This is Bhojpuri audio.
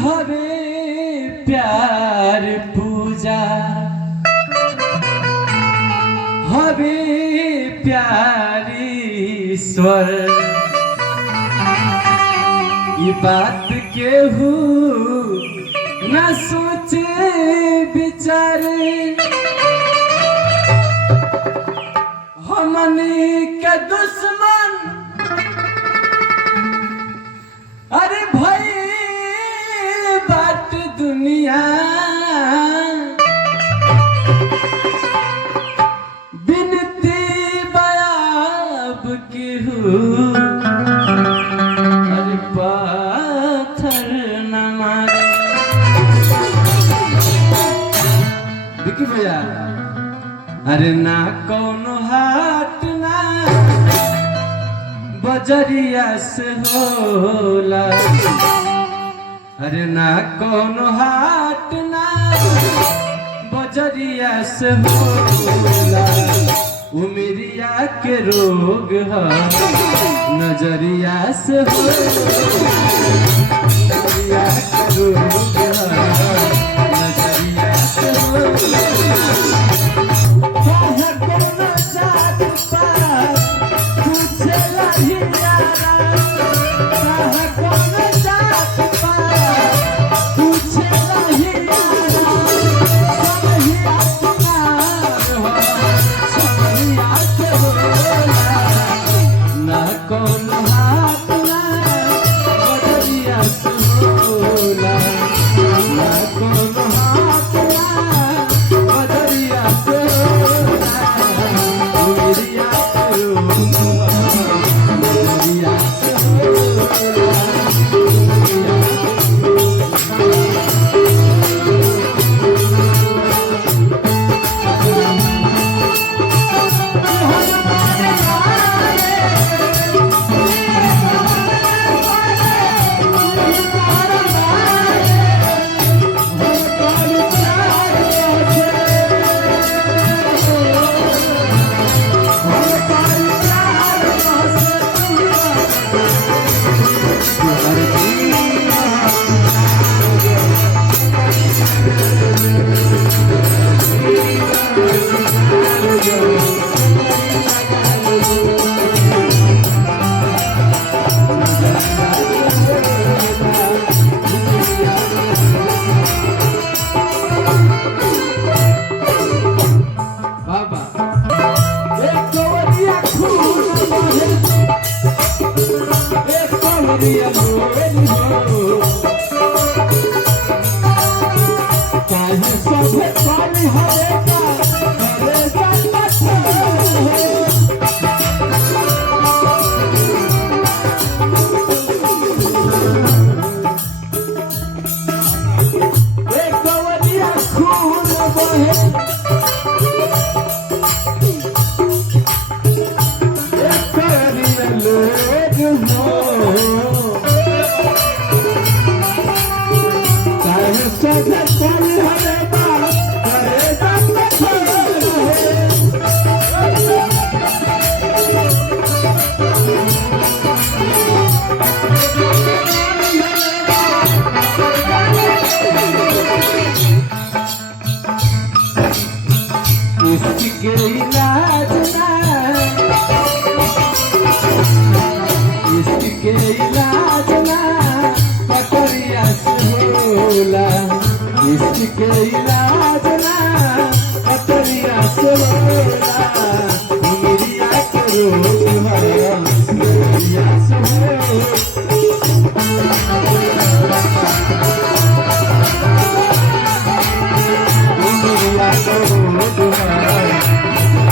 हवे प्यार पूजा हवे प्यार ईश्वर ये बात केहू न सोचे बिचारे हमनी के दुश्मन अरे भाई बात दुनिया बिनती बयाब केहू अरे पाथर न मारे देखी भैया अरे ना कौनो हाथ ना बजरिया से होला अरे ना कौनो हाथ ना बजरिया से होला उमरिया के रोग है नजरिया से होला नजरिया के रोग है नजरिया से होला इसके इलाज ना इसके इलाज ना पकड़िया से होला इसके इलाज ना पकड़िया से होला उमरिया के रोग है उमरिया से उमरिया के रोग है